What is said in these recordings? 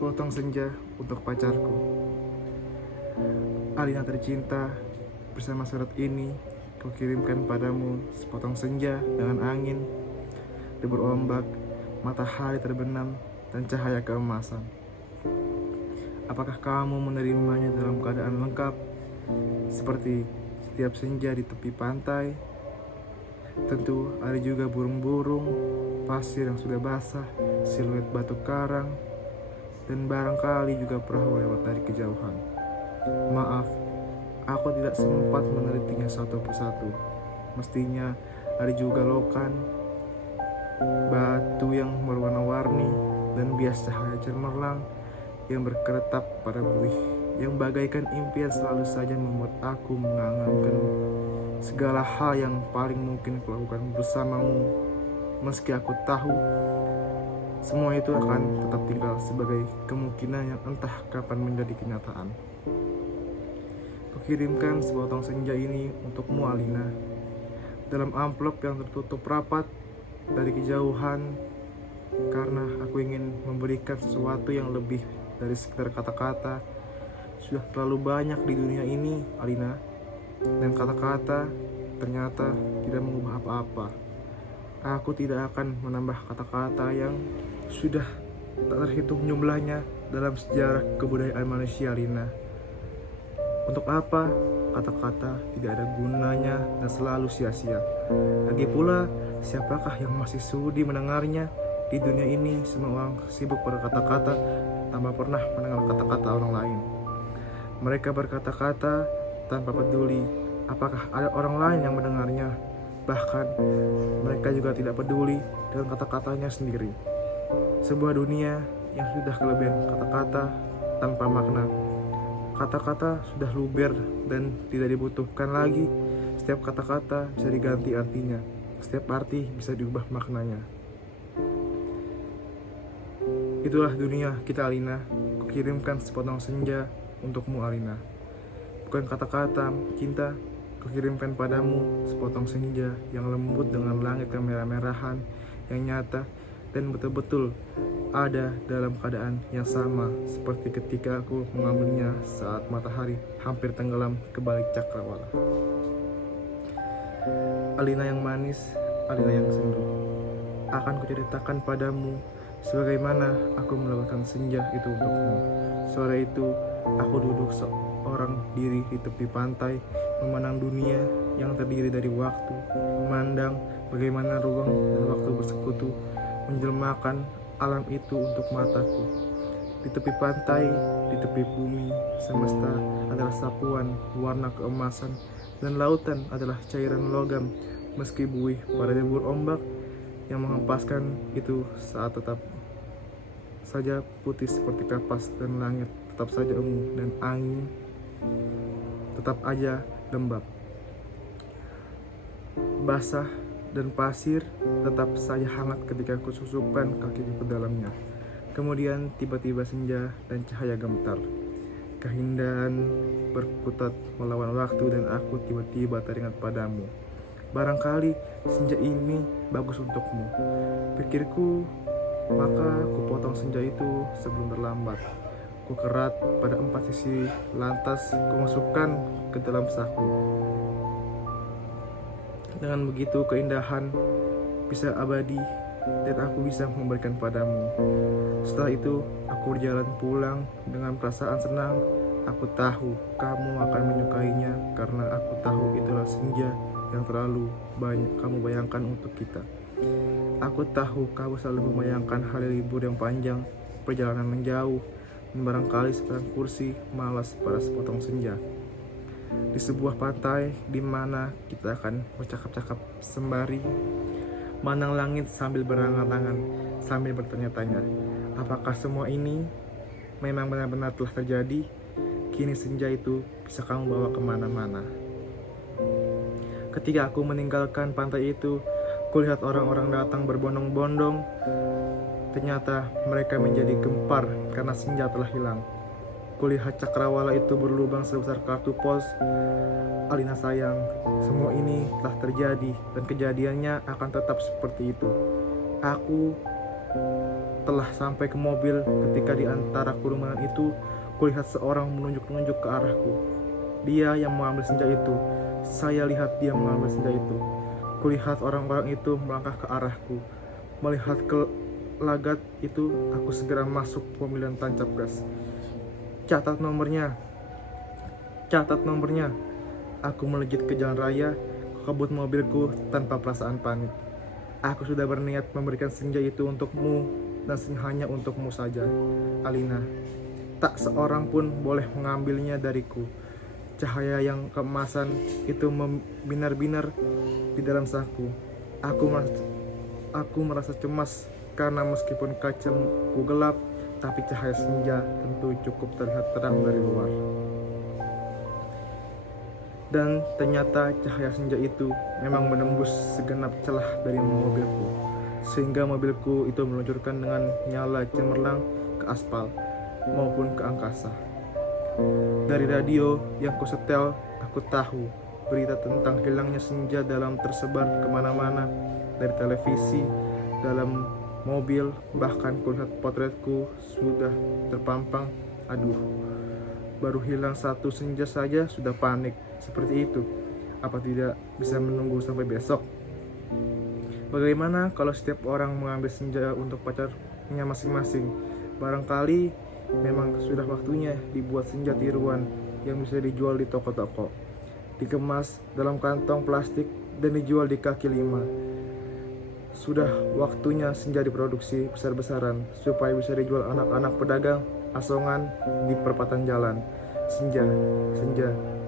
Sepotong senja untuk pacarku. Alina tercinta, bersama surat ini kukirimkan padamu sepotong senja dengan angin, debur ombak, matahari terbenam, dan cahaya keemasan. Apakah kamu menerimanya dalam keadaan lengkap, seperti setiap senja di tepi pantai? Tentu ada juga burung-burung, pasir yang sudah basah, siluet batu karang, dan barangkali juga perahu lewat dari kejauhan. Maaf, aku tidak sempat menelitinya satu persatu. Mestinya ada juga lokan, batu yang berwarna-warni, dan bias cahaya cemerlang yang berkeretap pada buih, yang bagaikan impian selalu saja membuat aku mengangankan segala hal yang paling mungkin kulakukan bersamamu. Meski aku tahu semua itu akan tetap tinggal sebagai kemungkinan yang entah kapan menjadi kenyataan. Kukirimkan sepotong senja ini untukmu, Alina, dalam amplop yang tertutup rapat dari kejauhan, karena aku ingin memberikan sesuatu yang lebih dari sekedar kata-kata. Sudah terlalu banyak di dunia ini, Alina, dan kata-kata ternyata tidak mengubah apa-apa. Aku tidak akan menambah kata-kata yang sudah tak terhitung jumlahnya dalam sejarah kebudayaan manusia, Alina. Untuk apa kata-kata tidak ada gunanya dan selalu sia-sia? Lagi pula, siapakah yang masih sudi mendengarnya? Di dunia ini, semua orang sibuk berkata-kata tanpa pernah mendengar kata-kata orang lain. Mereka berkata-kata tanpa peduli apakah ada orang lain yang mendengarnya. Bahkan, mereka juga tidak peduli dengan kata-katanya sendiri. Sebuah dunia yang sudah kelebihan kata-kata tanpa makna. Kata-kata sudah luber dan tidak dibutuhkan lagi. Setiap kata-kata bisa diganti artinya. Setiap arti bisa diubah maknanya. Itulah dunia kita, Alina. Kukirimkan sepotong senja untukmu, Alina. Bukan kata-kata cinta, kukirimkan padamu sepotong senja yang lembut dengan langit kemerah-merahan, yang nyata dan betul-betul ada dalam keadaan yang sama seperti ketika aku mengambilnya saat matahari hampir tenggelam ke balik cakrawala. Alina yang manis, Alina yang sendu, akan kuceritakan padamu sebagaimana aku melewatkan senja itu untukmu. Sore itu, aku duduk seorang diri di tepi pantai, memandang dunia yang terdiri dari waktu, memandang bagaimana ruang dan waktu bersekutu, menjelmakan alam itu untuk mataku. Di tepi pantai, di tepi bumi, semesta adalah sapuan warna keemasan, dan lautan adalah cairan logam, meski buih pada debur ombak yang menghempaskan itu saat tetap saja putih seperti kapas, dan langit tetap saja ungu, dan angin tetap aja lembab, basah, dan pasir tetap saja hangat ketika aku susupkan kakiku ke dalamnya. Kemudian tiba-tiba senja dan cahaya gemetar. Keindahan berkutat melawan waktu, dan aku tiba-tiba teringat padamu. Barangkali senja ini bagus untukmu, pikirku. Maka ku potong senja itu sebelum terlambat. Ku kerat pada 4 sisi, lantas ku masukkan ke dalam saku. Dengan begitu keindahan bisa abadi dan aku bisa memberikan padamu. Setelah itu aku berjalan pulang dengan perasaan senang. Aku tahu kamu akan menyukainya, karena aku tahu itulah senja yang terlalu banyak kamu bayangkan untuk kita. Aku tahu kamu selalu membayangkan hari libur yang panjang, perjalanan yang jauh, dan barangkali sebatang kursi malas pada sepotong senja di sebuah pantai di mana kita akan bercakap-cakap sembari mandang langit sambil berangan-angan, sambil bertanya-tanya, apakah semua ini memang benar-benar telah terjadi? Kini senja itu bisa kamu bawa kemana-mana. Ketika aku meninggalkan pantai itu, kulihat orang-orang datang berbondong-bondong. Ternyata mereka menjadi gempar karena senja telah hilang. Kulihat cakrawala itu berlubang sebesar kartu pos. Alina sayang, semua ini telah terjadi dan kejadiannya akan tetap seperti itu. Aku Setelah sampai ke mobil, ketika di antara kerumunan itu, kulihat seorang menunjuk-nunjuk ke arahku. Dia yang mengambil senja itu. Saya lihat dia mengambil senja itu. Kulihat orang-orang itu melangkah ke arahku. Melihat ke lagat itu, aku segera masuk mobil dan tancap gas. Catat nomornya. Catat nomornya. Aku melejit ke jalan raya, kebut mobilku tanpa perasaan panik. Aku sudah berniat memberikan senja itu untukmu dan hanya untukmu saja, Alina. Tak seorang pun boleh mengambilnya dariku. Cahaya yang keemasan itu membinar-binar di dalam saku. Aku merasa cemas karena meskipun kacaku gelap, tapi cahaya senja tentu cukup terlihat terang dari luar. Dan ternyata cahaya senja itu memang menembus segenap celah dari mobilku, sehingga mobilku itu meluncurkan dengan nyala cemerlang ke aspal maupun ke angkasa. Dari radio yang kusetel, aku tahu berita tentang hilangnya senja dalam tersebar kemana-mana, dari televisi, dalam mobil, bahkan kulihat potretku sudah terpampang. Aduh, baru hilang satu senja saja sudah panik seperti itu. Apa tidak bisa menunggu sampai besok? Bagaimana kalau setiap orang mengambil senja untuk pacarnya masing-masing? Barangkali memang sudah waktunya dibuat senja tiruan yang bisa dijual di toko-toko, dikemas dalam kantong plastik dan dijual di kaki lima. Sudah waktunya senja diproduksi besar-besaran supaya bisa dijual anak-anak pedagang asongan di perempatan jalan. Senja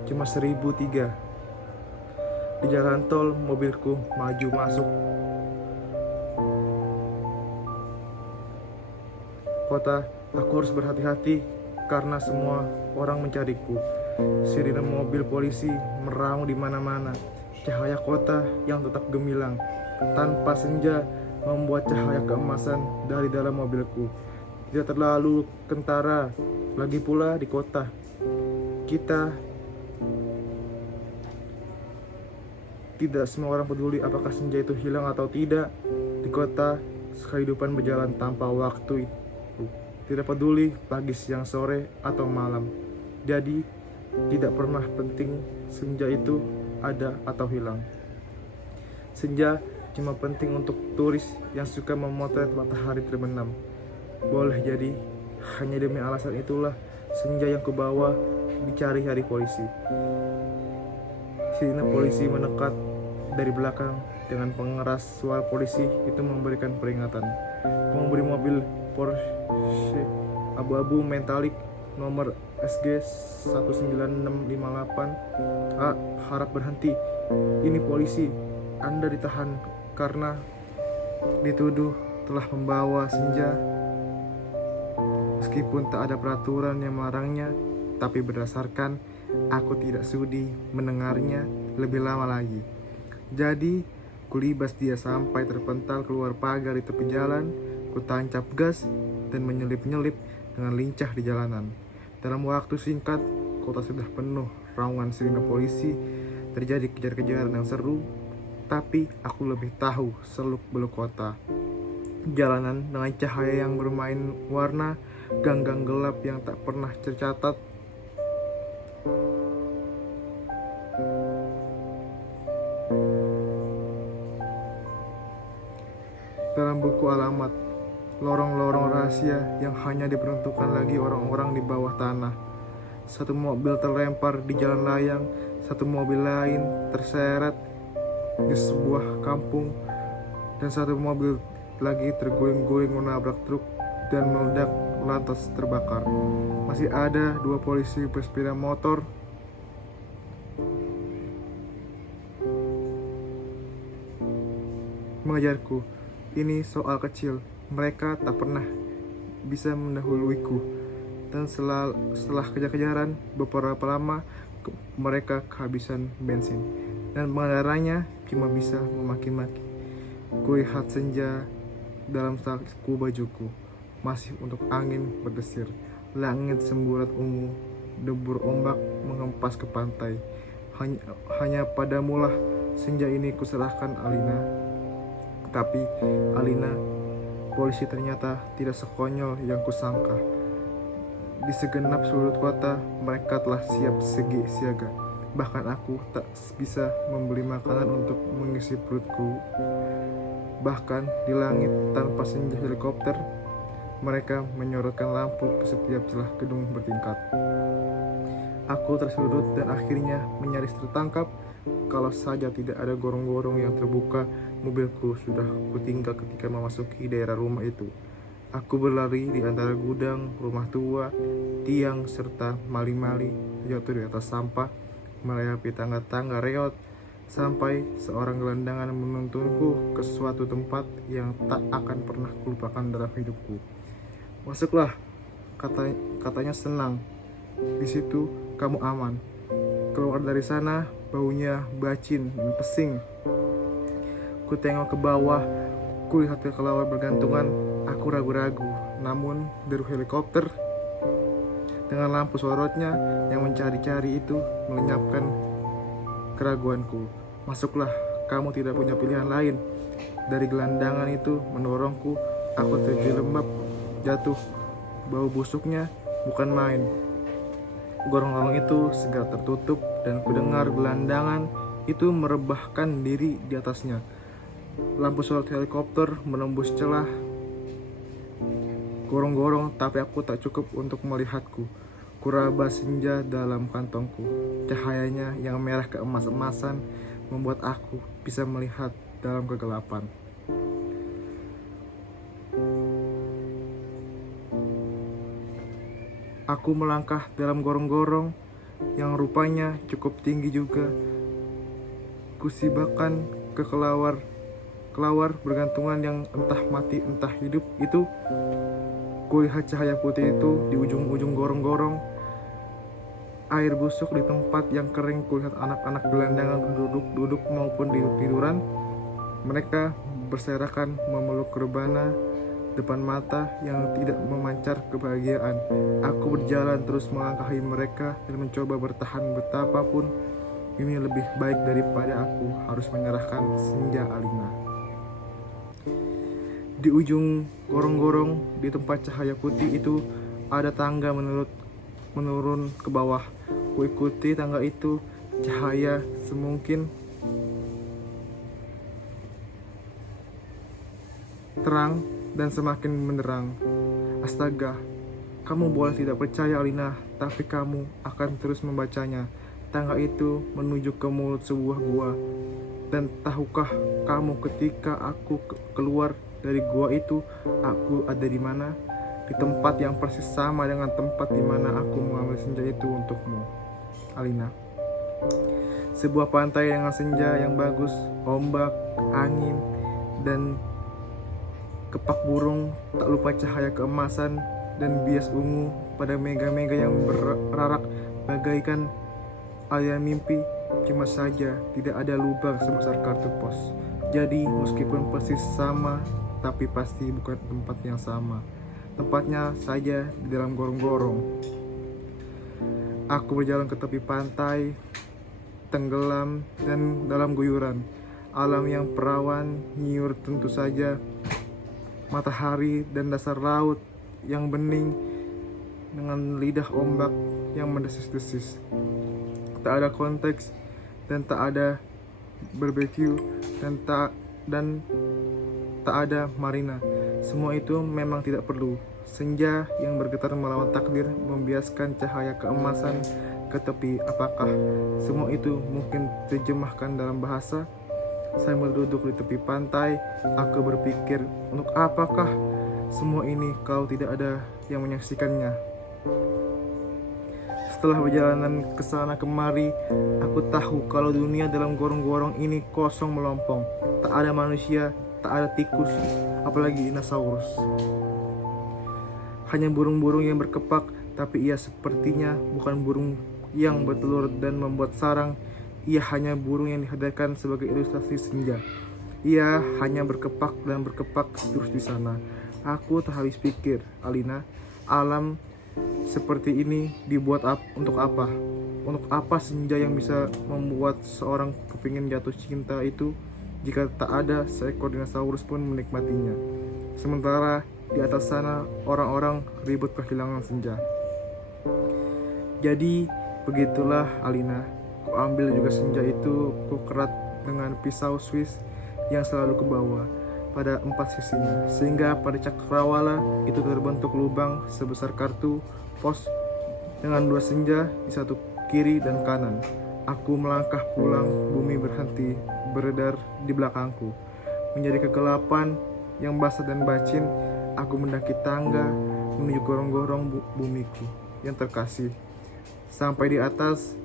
cuma 1.003. Di jalan tol mobilku maju masuk kota. Aku harus berhati-hati karena semua orang mencariku. Sirine mobil polisi meraung di mana-mana. Cahaya kota yang tetap gemilang tanpa senja membuat cahaya keemasan dari dalam mobilku tidak terlalu kentara. Lagi pula di kota kita, tidak semua orang peduli apakah senja itu hilang atau tidak. Di kota, kehidupan berjalan tanpa waktu itu. Tidak peduli pagi, siang, sore, atau malam. Jadi, tidak pernah penting senja itu ada atau hilang. Senja cuma penting untuk turis yang suka memotret matahari terbenam. Boleh jadi, hanya demi alasan itulah senja yang kubawa dicari hari polisi. Sirine polisi mendekat dari belakang dengan pengeras suara polisi itu memberikan peringatan. Pengemudi mobil Porsche abu-abu metalik nomor SG 19658 harap berhenti. Ini polisi. Anda ditahan karena dituduh telah membawa senja. Meskipun tak ada peraturan yang melarangnya, tapi berdasarkan aku tidak sudi mendengarnya lebih lama lagi. Jadi, kulibas dia sampai terpental keluar pagar di tepi jalan. Kutancap gas dan menyelip-nyelip dengan lincah di jalanan. Dalam waktu singkat, kota sudah penuh raungan sirine polisi. Terjadi kejar-kejaran yang seru, tapi aku lebih tahu seluk-beluk kota. Jalanan dengan cahaya yang bermain warna, gang-gang gelap yang tak pernah tercatat. Dalam buku alamat, lorong-lorong rahasia yang hanya diperuntukkan lagi orang-orang di bawah tanah. Satu mobil terlempar di jalan layang, satu mobil lain terseret di sebuah kampung, dan satu mobil lagi terguling-guling menabrak truk dan meledak lantas terbakar. Masih ada 2 polisi bersepeda motor mengejarku. Ini soal kecil. Mereka tak pernah bisa mendahuluiku. Dan setelah kejar-kejaran beberapa lama, mereka kehabisan bensin. Dan pengendaranya cuma bisa memaki-maki. Kulihat senja dalam saku bajuku, masih untuk angin berdesir. Langit semburat ungu, debur ombak mengempas ke pantai. Hanya padamulah senja ini kuserahkan, Alina. Tapi Alina, Polisi ternyata tidak sekonyol yang kusangka. Di segenap sudut kota, mereka telah siap siaga. Bahkan aku tak bisa membeli makanan untuk mengisi perutku. Bahkan di langit tanpa senja helikopter, mereka menyorotkan lampu ke setiap celah gedung bertingkat. Aku tersudut dan akhirnya menyaris tertangkap. Kalau saja tidak ada gorong-gorong yang terbuka, mobilku sudah kutinggal ketika memasuki daerah rumah itu. Aku berlari di antara gudang, rumah tua, tiang, serta mali-mali jatuh di atas sampah, merayapi tangga-tangga reot, sampai seorang gelandangan menuntunku ke suatu tempat yang tak akan pernah kulupakan dalam hidupku. Masuklah, katanya senang. Di situ kamu aman. Keluar dari sana, baunya bacin dan pesing. Ku tengok ke bawah, ku lihat kelelawar bergantungan. Aku ragu-ragu, namun deru helikopter dengan lampu sorotnya yang mencari-cari itu melenyapkan keraguanku. Masuklah, kamu tidak punya pilihan lain. Dari gelandangan itu mendorongku, aku terjelembab jatuh. Bau busuknya bukan main. Gorong-gorong itu segera tertutup dan kudengar gelandangan itu merebahkan diri di atasnya. Lampu sorot helikopter menembus celah gorong-gorong, tapi aku tak cukup untuk melihatku. Kuraba senja dalam kantongku. Cahayanya yang merah keemas-emasan membuat aku bisa melihat dalam kegelapan. Aku melangkah dalam gorong-gorong yang rupanya cukup tinggi juga. Kusibakan ke kelawar bergantungan yang entah mati entah hidup itu. Kulihat cahaya putih itu di ujung-ujung gorong-gorong. Air busuk di tempat yang kering. Kulihat anak-anak gelandangan duduk maupun tiduran. Mereka berserakan memeluk rebana depan mata yang tidak memancar kebahagiaan. Aku berjalan terus melangkahi mereka dan mencoba bertahan betapapun ini lebih baik daripada aku harus menyerahkan senja Alina. Di ujung gorong-gorong, di tempat cahaya putih itu, ada tangga menurun ke bawah. Kuikuti tangga itu, cahaya semungkin terang dan semakin menderang. Astaga, kamu boleh tidak percaya Alina, tapi kamu akan terus membacanya. Tangga itu menuju ke mulut sebuah gua. Dan tahukah kamu ketika aku keluar dari gua itu, aku ada di mana? Di tempat yang persis sama dengan tempat di mana aku mengambil senja itu untukmu, Alina. Sebuah pantai dengan senja yang bagus, ombak, angin, dan kepak burung, tak lupa cahaya keemasan dan bias ungu pada mega-mega yang berarak bagaikan aliran mimpi. Cuma saja tidak ada lubang sebesar kartu pos. Jadi meskipun persis sama, tapi pasti bukan tempat yang sama. Tempatnya saja di dalam gorong-gorong. Aku berjalan ke tepi pantai, tenggelam dan dalam guyuran. Alam yang perawan, nyiur tentu saja. Matahari dan dasar laut yang bening dengan lidah ombak yang mendesis-desis. Tak ada konteks dan tak ada barbecue dan tak ada marina. Semua itu memang tidak perlu. Senja yang bergetar melawan takdir membiaskan cahaya keemasan ke tepi. Apakah semua itu mungkin terjemahkan dalam bahasa? Sambil duduk di tepi pantai, aku berpikir, untuk apakah semua ini kalau tidak ada yang menyaksikannya? Setelah perjalanan ke sana kemari, aku tahu kalau dunia dalam gorong-gorong ini kosong melompong. Tak ada manusia, tak ada tikus, apalagi dinosaurus. Hanya burung-burung yang berkepak, tapi ia sepertinya bukan burung yang bertelur dan membuat sarang. Ia hanya burung yang dihadirkan sebagai ilustrasi senja. Ia hanya berkepak dan berkepak terus di sana. Aku tak habis pikir, Alina, alam seperti ini dibuat untuk apa? Untuk apa senja yang bisa membuat seorang kepingin jatuh cinta itu jika tak ada seekor dinosaurus pun menikmatinya? Sementara di atas sana orang-orang ribut kehilangan senja. Jadi begitulah Alina, ku ambil juga senja itu, ku kerat dengan pisau Swiss yang selalu kubawa pada 4 sisinya, sehingga pada cakrawala itu terbentuk lubang sebesar kartu pos dengan 2 senja di satu kiri dan kanan. Aku melangkah pulang, bumi berhenti beredar di belakangku. Menjadi kegelapan yang basah dan bacin, aku mendaki tangga menuju gorong-gorong bumiku yang terkasih. Sampai di atas,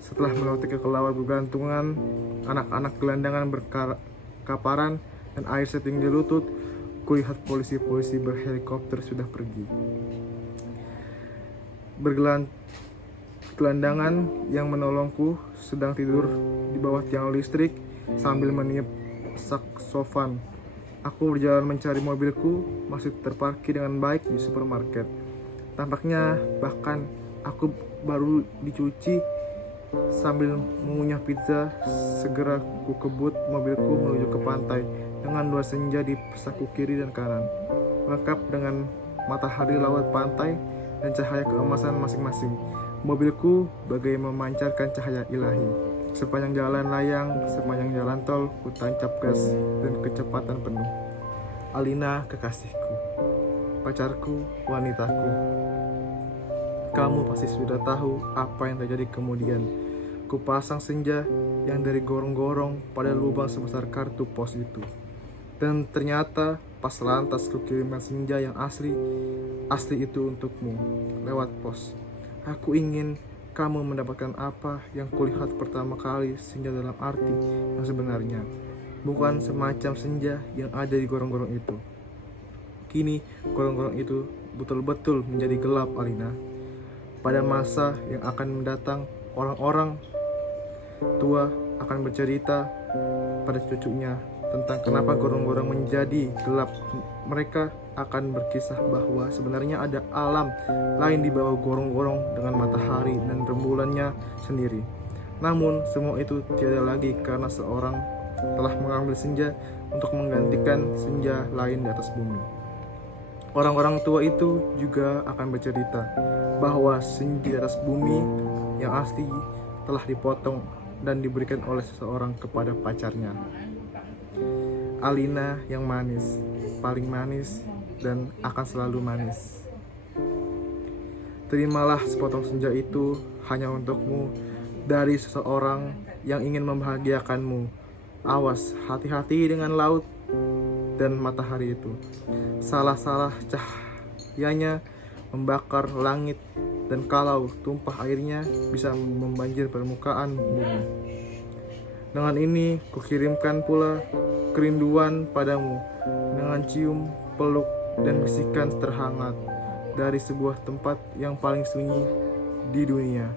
setelah melewati kekelawar bergantungan, anak-anak gelandangan berkaparan, dan air setinggi lutut, kulihat polisi-polisi berhelikopter sudah pergi. Gelandangan yang menolongku sedang tidur di bawah tiang listrik sambil meniup saksofon. Aku berjalan mencari mobilku, masih terparkir dengan baik di supermarket. Tampaknya bahkan aku baru dicuci. Sambil mengunyah pizza, segera ku kebut mobilku menuju ke pantai dengan 2 senja di pesaku kiri dan kanan, lengkap dengan matahari laut pantai dan cahaya keemasan masing-masing. Mobilku bagai memancarkan cahaya ilahi. Sepanjang jalan layang, sepanjang jalan tol, ku tancap gas dan kecepatan penuh. Alina, kekasihku, pacarku, wanitaku. Kamu pasti sudah tahu apa yang terjadi kemudian. Kupasang senja yang dari gorong-gorong pada lubang sebesar kartu pos itu. Dan ternyata pas lantas kukirimkan senja yang asli itu untukmu lewat pos. Aku ingin kamu mendapatkan apa yang kulihat pertama kali, senja dalam arti yang sebenarnya. Bukan semacam senja yang ada di gorong-gorong itu. Kini gorong-gorong itu betul-betul menjadi gelap, Alina. Pada masa yang akan mendatang, orang-orang tua akan bercerita pada cucunya tentang kenapa gorong-gorong menjadi gelap. Mereka akan berkisah bahwa sebenarnya ada alam lain di bawah gorong-gorong dengan matahari dan rembulannya sendiri. Namun semua itu tiada lagi karena seorang telah mengambil senja untuk menggantikan senja lain di atas bumi. Orang-orang tua itu juga akan bercerita bahwa senja di atas bumi yang asli telah dipotong dan diberikan oleh seseorang kepada pacarnya. Alina yang manis, paling manis dan akan selalu manis. Terimalah sepotong senja itu hanya untukmu dari seseorang yang ingin membahagiakanmu. Awas, hati-hati dengan laut dan matahari itu. Salah-salah cahayanya membakar langit, dan kalau tumpah airnya bisa membanjir permukaan bumi. Dengan ini kukirimkan pula kerinduan padamu dengan cium, peluk, dan bisikan terhangat dari sebuah tempat yang paling sunyi di dunia.